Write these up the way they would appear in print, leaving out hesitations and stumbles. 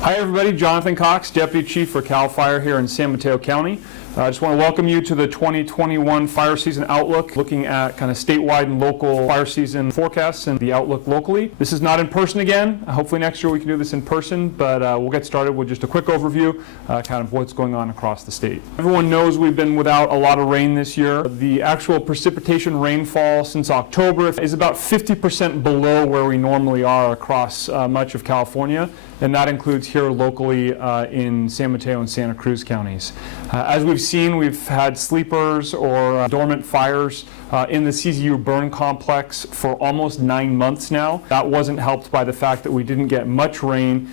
Hi everybody, Jonathan Cox, Deputy Chief for CAL FIRE here in San Mateo County. I just want to welcome you to the 2021 fire season outlook, looking at kind of statewide and local fire season forecasts and the outlook locally. This is not in person again. Hopefully next year we can do this in person, but we'll get started with just a quick overview, kind of what's going on across the state. Everyone knows we've been without a lot of rain this year. The actual precipitation rainfall since October is about 50% below where we normally are across much of California, and that includes here locally in San Mateo and Santa Cruz counties. As we've seen, we've had sleepers or dormant fires in the CZU burn complex for almost 9 months now. That wasn't helped by the fact that we didn't get much rain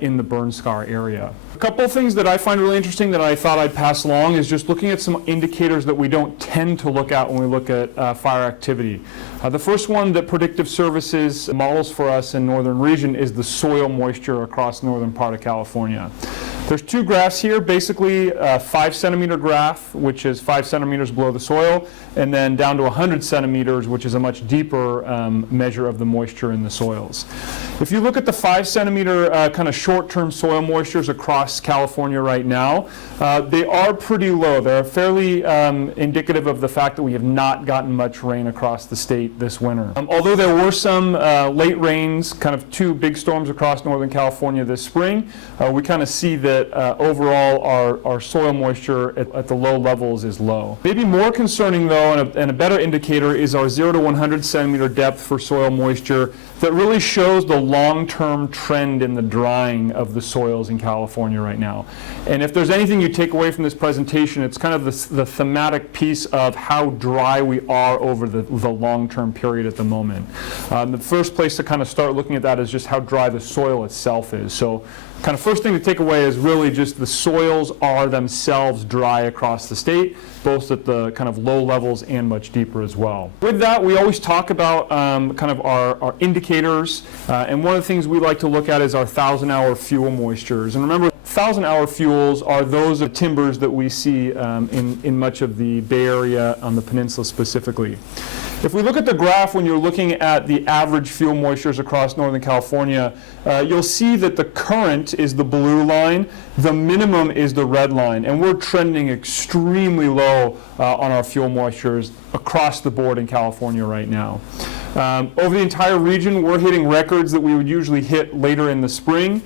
in the burn scar area. A couple of things that I find really interesting that I thought I'd pass along is just looking at some indicators that we don't tend to look at when we look at fire activity. The first one that Predictive Services models for us in northern region is the soil moisture across northern part of California. There's two graphs here, basically a 5 centimeter graph, which is 5 centimeters below the soil, and then down to 100 centimeters, which is a much deeper measure of the moisture in the soils. If you look at the 5 centimeter kind of short-term soil moistures across California right now, they are pretty low. They're fairly indicative of the fact that we have not gotten much rain across the state this winter. Although there were some late rains, kind of 2 big storms across northern California this spring, we kind of see that overall our soil moisture at the low levels is low. Maybe more concerning though, and a better indicator, is our 0 to 100 centimeter depth for soil moisture that really shows the long-term trend in the drying of the soils in California right now. And if there's anything you take away from this presentation, it's kind of the thematic piece of how dry we are over the long-term period at the moment. The first place to kind of start looking at that is just how dry the soil itself is. So kind of first thing to take away is really just the soils are themselves dry across the state, both at the kind of low levels and much deeper as well. With that, we always talk about kind of our indicators, and one of the things we like to look at is our 1,000-hour fuel moistures. And remember, 1,000-hour fuels are those of timbers that we see in much of the Bay Area on the peninsula specifically. If we look at the graph when you're looking at the average fuel moistures across Northern California, you'll see that the current is the blue line, the minimum is the red line, and we're trending extremely low on our fuel moistures across the board in California right now. Over the entire region, we're hitting records that we would usually hit later in the spring.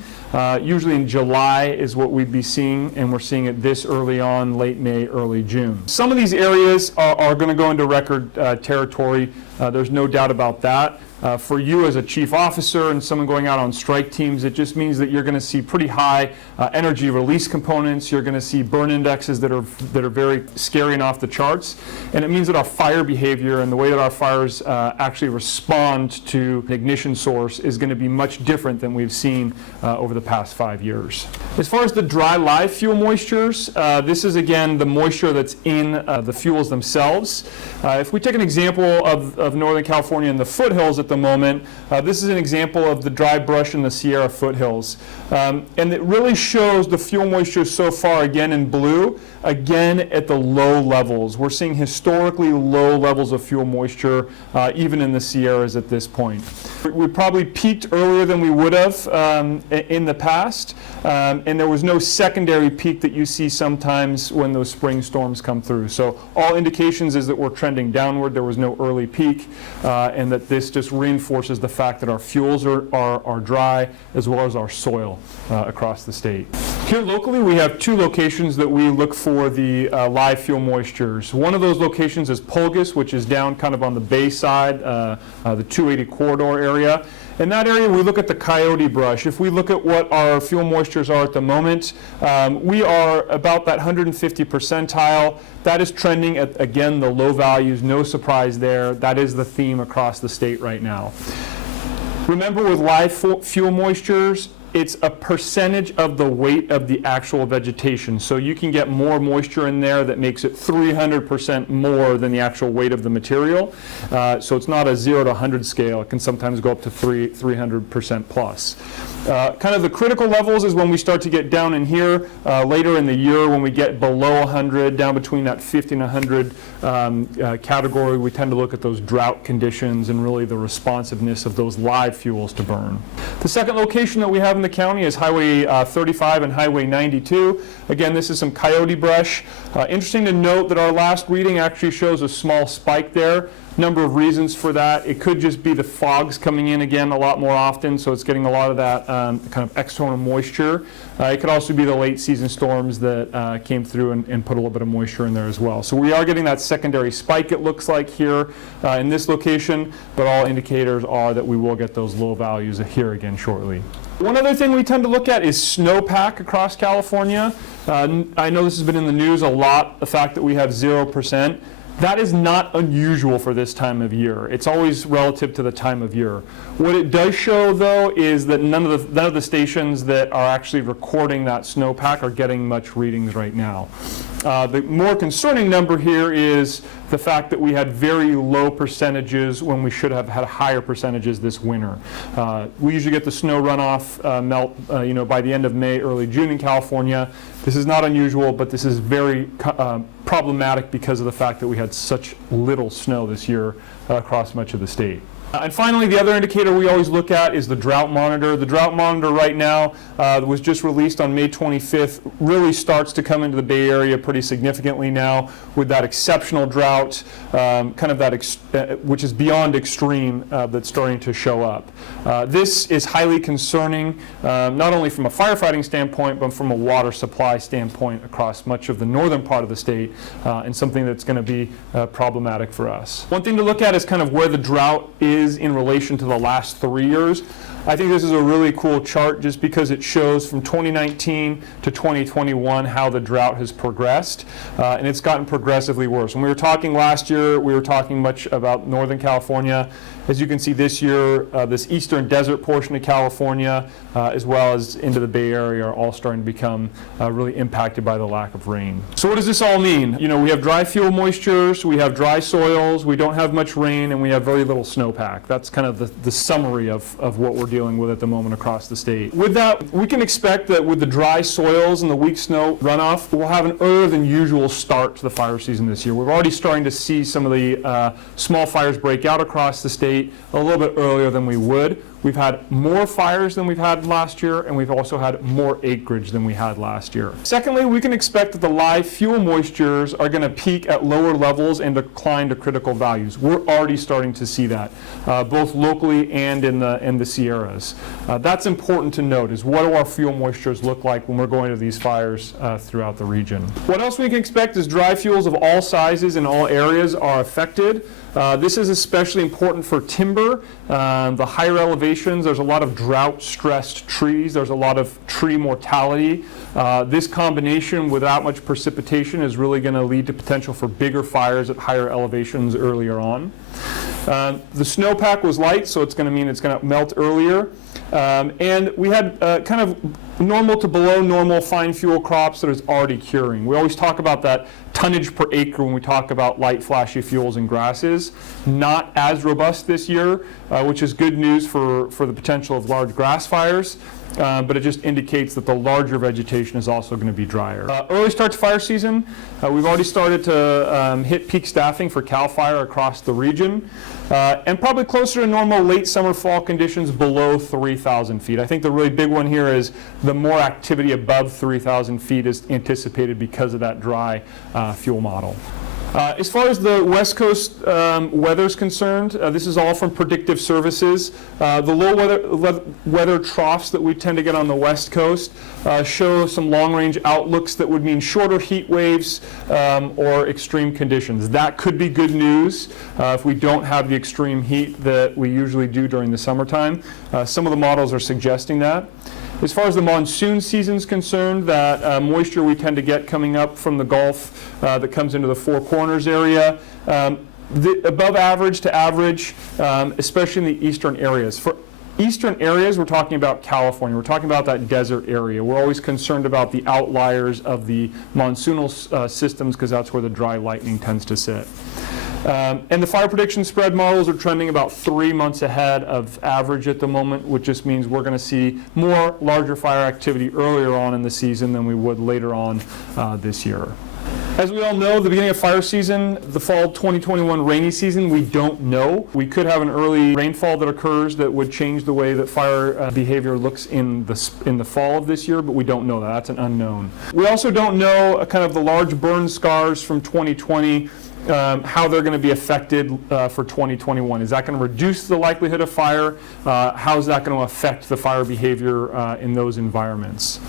Usually in July is what we'd be seeing, and we're seeing it this early on, late May, early June. Some of these areas are going to go into record territory. There's no doubt about that. For you as a chief officer and someone going out on strike teams, it just means that you're going to see pretty high energy release components. You're going to see burn indexes that are very scary and off the charts. And it means that our fire behavior and the way that our fires actually respond to an ignition source is going to be much different than we've seen over the past 5 years. As far as the dry live fuel moistures, this is again the moisture that's in the fuels themselves. If we take an example of Northern California and the foothills at the moment, this is an example of the dry brush in the Sierra foothills. And it really shows the fuel moisture so far, again in blue, again at the low levels. We're seeing historically low levels of fuel moisture even in the Sierras at this point. We probably peaked earlier than we would have in the past, and there was no secondary peak that you see sometimes when those spring storms come through. So all indications is that we're trending downward. There was no early peak, and that this just reinforces the fact that our fuels are dry as well as our soil across the state. Here locally, we have 2 locations that we look for the live fuel moistures. One of those locations is Pulgas, which is down kind of on the bay side, the 280 corridor area. In that area, we look at the coyote brush. If we look at what our fuel moistures are at the moment, we are about that 150 percentile. That is trending at, again, the low values, no surprise there. That is the theme across the state right now. Remember, with live fuel moistures, it's a percentage of the weight of the actual vegetation. So you can get more moisture in there that makes it 300% more than the actual weight of the material. So it's not a 0 to 100 scale. It can sometimes go up to 300% plus. Kind of the critical levels is when we start to get down in here later in the year, when we get below 100, down between that 50 and 100 category. We tend to look at those drought conditions and really the responsiveness of those live fuels to burn. The second location that we have in the county is Highway 35 and Highway 92. Again, this is some coyote brush. Interesting to note that our last reading actually shows a small spike there. Number of reasons for that. It could just be the fogs coming in again a lot more often, so it's getting a lot of that kind of external moisture. It could also be the late season storms that came through and put a little bit of moisture in there as well. So we are getting that secondary spike, it looks like, here in this location, but all indicators are that we will get those low values here again shortly. One other thing we tend to look at is snowpack across California. I know this has been in the news a lot, the fact that we have 0%. That is not unusual for this time of year. It's always relative to the time of year. What it does show, though, is that none of the stations that are actually recording that snowpack are getting much readings right now. The more concerning number here is the fact that we had very low percentages when we should have had higher percentages this winter. We usually get the snow runoff melt by the end of May, early June in California. This is not unusual, but this is very problematic because of the fact that we had such little snow this year across much of the state. And finally, the other indicator we always look at is the drought monitor. The drought monitor right now was just released on May 25th, really starts to come into the Bay Area pretty significantly now with that exceptional drought, kind of that which is beyond extreme, that's starting to show up. This is highly concerning, not only from a firefighting standpoint, but from a water supply standpoint across much of the northern part of the state, and something that's going to be problematic for us. One thing to look at is kind of where the drought is in relation to the last 3 years. I think this is a really cool chart just because it shows from 2019 to 2021 how the drought has progressed, and it's gotten progressively worse. When we were talking last year, we were talking much about Northern California. As you can see this year, this eastern desert portion of California, as well as into the Bay Area, are all starting to become really impacted by the lack of rain. So what does this all mean? You know, we have dry fuel moistures, we have dry soils, we don't have much rain, and we have very little snowpack. That's kind of the summary of what we're dealing with at the moment across the state. With that, we can expect that with the dry soils and the weak snow runoff, we'll have an earlier than usual start to the fire season this year. We're already starting to see some of the small fires break out across the state a little bit earlier than we would. We've had more fires than we've had last year, and we've also had more acreage than we had last year. Secondly, we can expect that the live fuel moistures are going to peak at lower levels and decline to critical values. We're already starting to see that, both locally and in the Sierras. That's important to note, is what do our fuel moistures look like when we're going to these fires throughout the region. What else we can expect is dry fuels of all sizes in all areas are affected. This is especially important for timber. The higher elevations, there's a lot of drought-stressed trees. There's a lot of tree mortality. This combination without much precipitation is really going to lead to potential for bigger fires at higher elevations earlier on. The snowpack was light, so it's going to mean it's going to melt earlier. And we had kind of normal to below normal fine fuel crops that is already curing. We always talk about that tonnage per acre when we talk about light flashy fuels and grasses. Not as robust this year, which is good news for the potential of large grass fires. But it just indicates that the larger vegetation is also going to be drier. Early start to fire season, we've already started to hit peak staffing for CAL FIRE across the region, and probably closer to normal late summer fall conditions below 3,000 feet. I think the really big one here is the more activity above 3,000 feet is anticipated because of that dry fuel model. As far as the West Coast weather is concerned, this is all from Predictive Services. The low weather troughs that we tend to get on the West Coast show some long-range outlooks that would mean shorter heat waves or extreme conditions. That could be good news if we don't have the extreme heat that we usually do during the summertime. Some of the models are suggesting that. As far as the monsoon season is concerned, that moisture we tend to get coming up from the Gulf that comes into the Four Corners area, above average to average, especially in the eastern areas. For eastern areas, we're talking about California. We're talking about that desert area. We're always concerned about the outliers of the monsoonal systems because that's where the dry lightning tends to sit. And the fire prediction spread models are trending about 3 months ahead of average at the moment, which just means we're going to see more larger fire activity earlier on in the season than we would later on this year. As we all know, the beginning of fire season, the fall 2021 rainy season, we don't know. We could have an early rainfall that occurs that would change the way that fire behavior looks in the fall of this year, but we don't know that. That's an unknown. We also don't know kind of the large burn scars from 2020, how they're going to be affected for 2021. Is that going to reduce the likelihood of fire? How is that going to affect the fire behavior in those environments?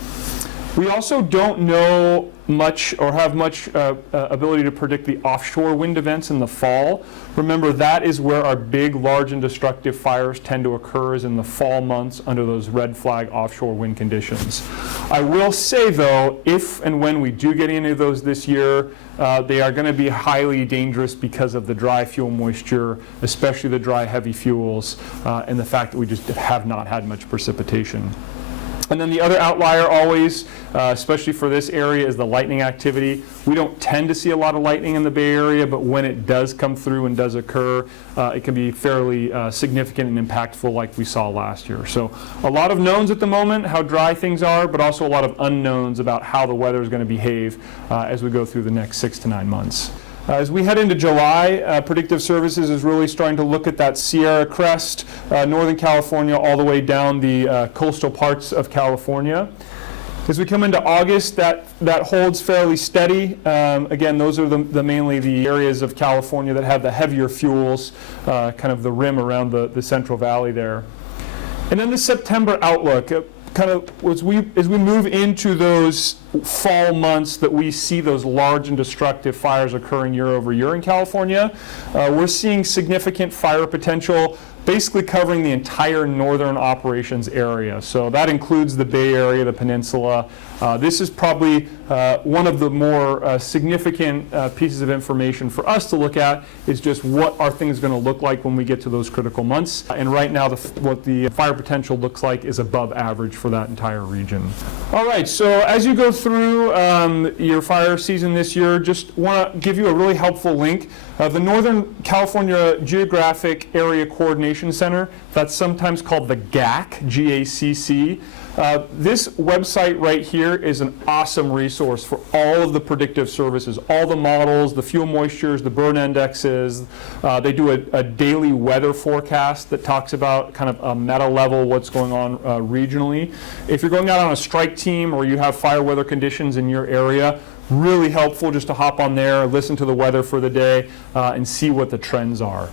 We also don't know much or have much ability to predict the offshore wind events in the fall. Remember, that is where our big, large, and destructive fires tend to occur, is in the fall months under those red flag offshore wind conditions. I will say, though, if and when we do get any of those this year, they are going to be highly dangerous because of the dry fuel moisture, especially the dry heavy fuels, and the fact that we just have not had much precipitation. And then the other outlier always, especially for this area, is the lightning activity. We don't tend to see a lot of lightning in the Bay Area, but when it does come through and does occur, it can be fairly significant and impactful like we saw last year. So a lot of knowns at the moment, how dry things are, but also a lot of unknowns about how the weather is going to behave as we go through the next 6 to 9 months. As we head into July, Predictive Services is really starting to look at that Sierra Crest, Northern California, all the way down the coastal parts of California. As we come into August, that holds fairly steady. Again, those are mainly the areas of California that have the heavier fuels, kind of the rim around the Central Valley there. And then the September outlook. Kind of as we move into those fall months that we see those large and destructive fires occurring year over year in California, we're seeing significant fire potential basically covering the entire northern operations area. So that includes the Bay Area, the peninsula. This is probably one of the more significant pieces of information for us to look at, is just what are things going to look like when we get to those critical months. And right now, what the fire potential looks like is above average for that entire region. All right, so as you go through your fire season this year, just want to give you a really helpful link. The Northern California Geographic Area Coordination Center, that's sometimes called the GAC, G-A-C-C. This website right here is an awesome resource for all of the predictive services, all the models, the fuel moistures, the burn indexes. They do a daily weather forecast that talks about kind of a meta level what's going on regionally. If you're going out on a strike team or you have fire weather conditions in your area, really helpful just to hop on there, listen to the weather for the day, and see what the trends are.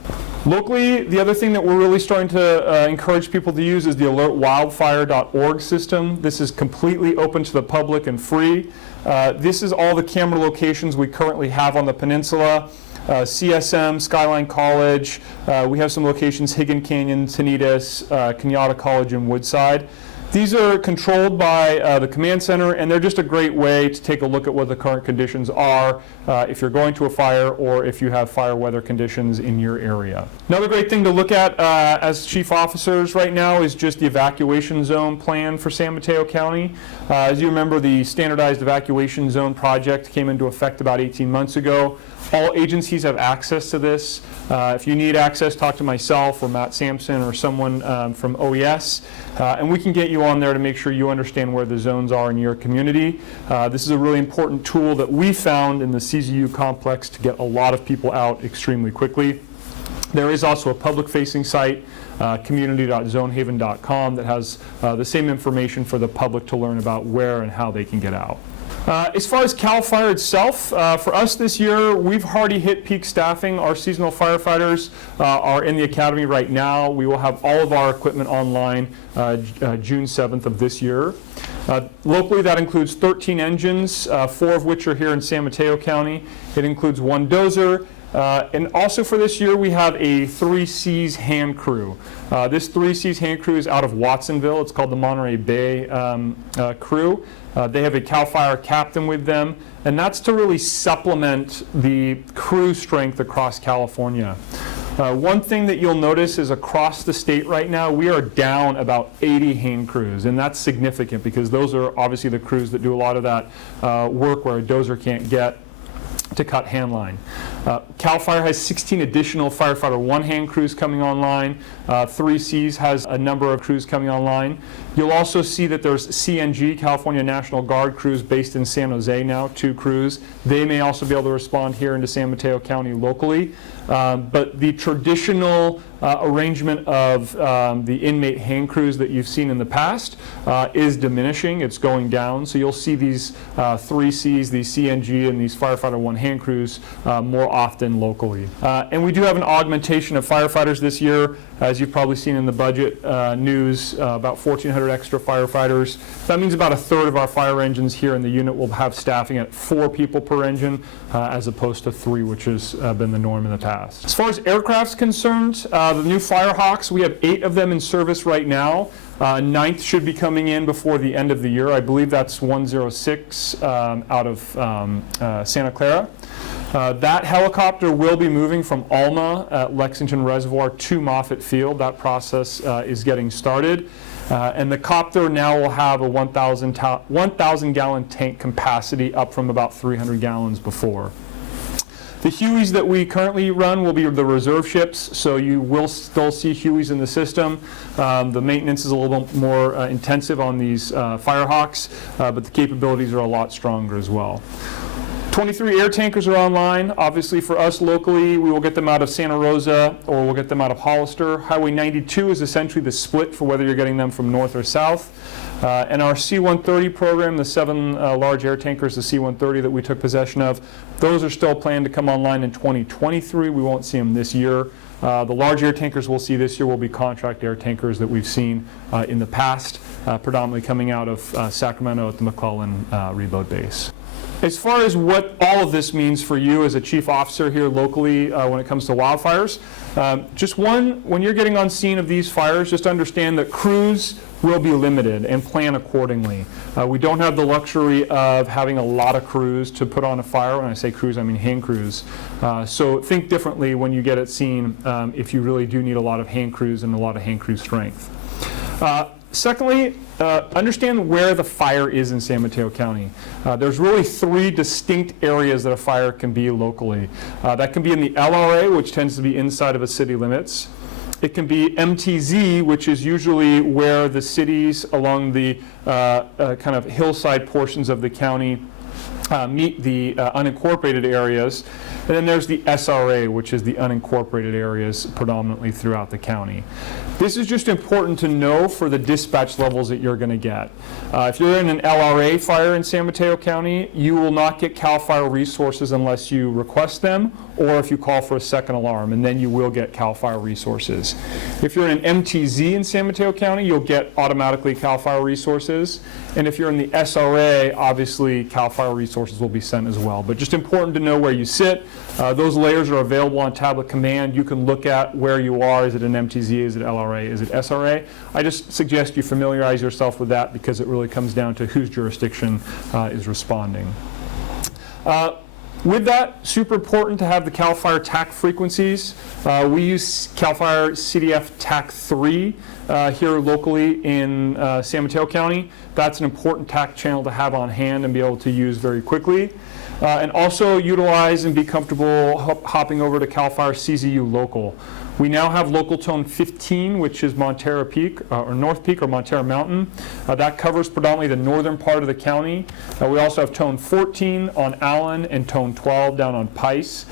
Locally, the other thing that we're really starting to encourage people to use is the alertwildfire.org system. This is completely open to the public and free. This is all the camera locations we currently have on the peninsula. CSM, Skyline College, we have some locations, Higgin Canyon, Tanitas, Kenyatta College, and Woodside. These are controlled by the command center, and they're just a great way to take a look at what the current conditions are if you're going to a fire or if you have fire weather conditions in your area. Another great thing to look at as chief officers right now is just the evacuation zone plan for San Mateo County. As you remember, the standardized evacuation zone project came into effect about 18 months ago. All agencies have access to this. If you need access, talk to myself or Matt Sampson or someone from OES, and we can get you on there to make sure you understand where the zones are in your community. This is a really important tool that we found in the CZU complex to get a lot of people out extremely quickly. There is also a public-facing site, community.zonehaven.com, that has the same information for the public to learn about where and how they can get out. As far as CAL FIRE itself, for us this year, we've already hit peak staffing. Our seasonal firefighters are in the academy right now. We will have all of our equipment online June 7th of this year. Locally, that includes 13 engines, 4 of which are here in San Mateo County. It includes 1 dozer. And also for this year, we have a 3Cs hand crew. This 3Cs hand crew is out of Watsonville. It's called the Monterey Bay crew. They have a CAL FIRE captain with them, and that's to really supplement the crew strength across California. One thing that you'll notice is across the state right now, we are down about 80 hand crews, and that's significant because those are obviously the crews that do a lot of that work where a dozer can't get. to cut hand line. CAL FIRE has 16 additional firefighter one-hand crews coming online. 3Cs has a number of crews coming online. You'll also see that there's CNG, California National Guard crews based in San Jose now, 2 crews. They may also be able to respond here into San Mateo County locally. But the traditional arrangement of the inmate hand crews that you've seen in the past is diminishing. It's going down. So you'll see these 3Cs, these CNG, and these firefighter one-hand crews more often locally. And we do have an augmentation of firefighters this year. As you've probably seen in the budget news, about 1,400 extra firefighters. That means about a third of our fire engines here in the unit will have staffing at 4 people per engine, as opposed to 3, which has been the norm in the past. As far as aircraft's concerned, the new Firehawks, we have 8 of them in service right now. 9th should be coming in before the end of the year. I believe that's 106 out of Santa Clara. That helicopter will be moving from Alma at Lexington Reservoir to Moffett Field. That process is getting started. And the copter now will have a 1,000 gallon tank capacity, up from about 300 gallons before. The Hueys that we currently run will be the reserve ships, so you will still see Hueys in the system. The maintenance is a little bit more intensive on these Firehawks, but the capabilities are a lot stronger as well. 23 air tankers are online. Obviously for us locally, we will get them out of Santa Rosa or we'll get them out of Hollister. Highway 92 is essentially the split for whether you're getting them from north or south. And our C-130 program, the 7 large air tankers, the C-130 that we took possession of, those are still planned to come online in 2023. We won't see them this year. The large air tankers we'll see this year will be contract air tankers that we've seen in the past, predominantly coming out of Sacramento at the McClellan reload base. As far as what all of this means for you as a chief officer here locally when it comes to wildfires, when you're getting on scene of these fires, just understand that crews will be limited and plan accordingly. We don't have the luxury of having a lot of crews to put on a fire. When I say crews, I mean hand crews. So think differently when you get at scene if you really do need a lot of hand crews and a lot of hand crew strength. Secondly, understand where the fire is in San Mateo County. There's really 3 distinct areas that a fire can be locally. That can be in the LRA, which tends to be inside of a city limits. It can be MTZ, which is usually where the cities along the kind of hillside portions of the county meet the unincorporated areas. And then there's the SRA, which is the unincorporated areas predominantly throughout the county. This is just important to know for the dispatch levels that you're going to get. If you're in an LRA fire in San Mateo County, you will not get CAL FIRE resources unless you request them or if you call for a second alarm, and then you will get CAL FIRE resources. If you're in an MTZ in San Mateo County, you'll get automatically CAL FIRE resources. And if you're in the SRA, obviously CAL FIRE resources will be sent as well. But just important to know where you sit. Those layers are available on tablet command. You can look at where you are. Is it an MTZ? Is it LRA? Is it SRA? I just suggest you familiarize yourself with that because it really comes down to whose jurisdiction is responding. With that, super important to have the CAL FIRE TAC frequencies. We use CAL FIRE CDF TAC 3 here locally in San Mateo County. That's an important TAC channel to have on hand and be able to use very quickly. And also utilize and be comfortable hopping over to CAL FIRE CZU Local. We now have local tone 15, which is Montero Peak, or North Peak, or Montero Mountain. That covers predominantly the northern part of the county. We also have tone 14 on Allen and tone 12 down on Pice.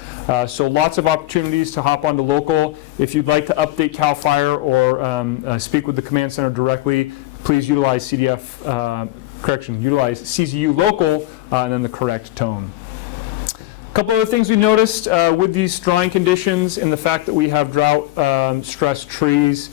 So lots of opportunities to hop onto local. If you'd like to update CAL FIRE or speak with the command center directly, please utilize utilize CZU Local and then the correct tone. A couple other things we noticed with these drying conditions and the fact that we have drought stressed trees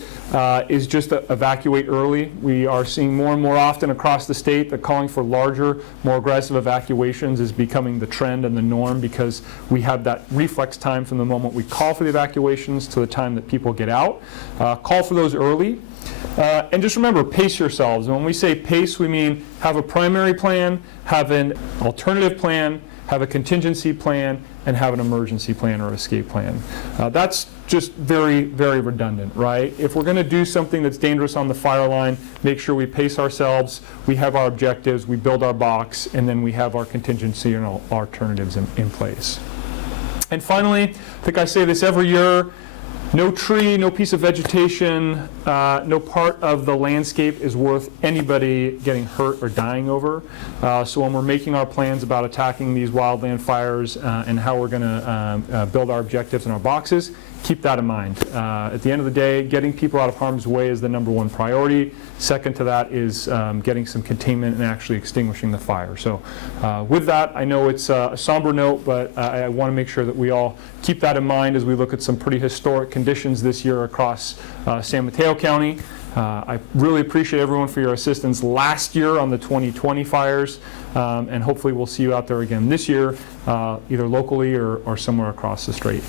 is just to evacuate early. We are seeing more and more often across the state that calling for larger, more aggressive evacuations is becoming the trend and the norm because we have that reflex time from the moment we call for the evacuations to the time that people get out. Call for those early. And just remember, pace yourselves. And when we say pace, we mean have a primary plan, have an alternative plan, have a contingency plan, and have an emergency plan or escape plan. That's just very, very redundant, right? If we're going to do something that's dangerous on the fire line, make sure we pace ourselves, we have our objectives, we build our box, and then we have our contingency and alternatives in place. And finally, I think I say this every year, no tree, no piece of vegetation, no part of the landscape is worth anybody getting hurt or dying over. So when we're making our plans about attacking these wildland fires and how we're going to build our objectives and our boxes, keep that in mind. At the end of the day, getting people out of harm's way is the #1 priority. Second to that is getting some containment and actually extinguishing the fire. So with that, I know it's a somber note, but I want to make sure that we all keep that in mind as we look at some pretty historic conditions this year across San Mateo County. I really appreciate everyone for your assistance last year on the 2020 fires, and hopefully we'll see you out there again this year, either locally or somewhere across the strait.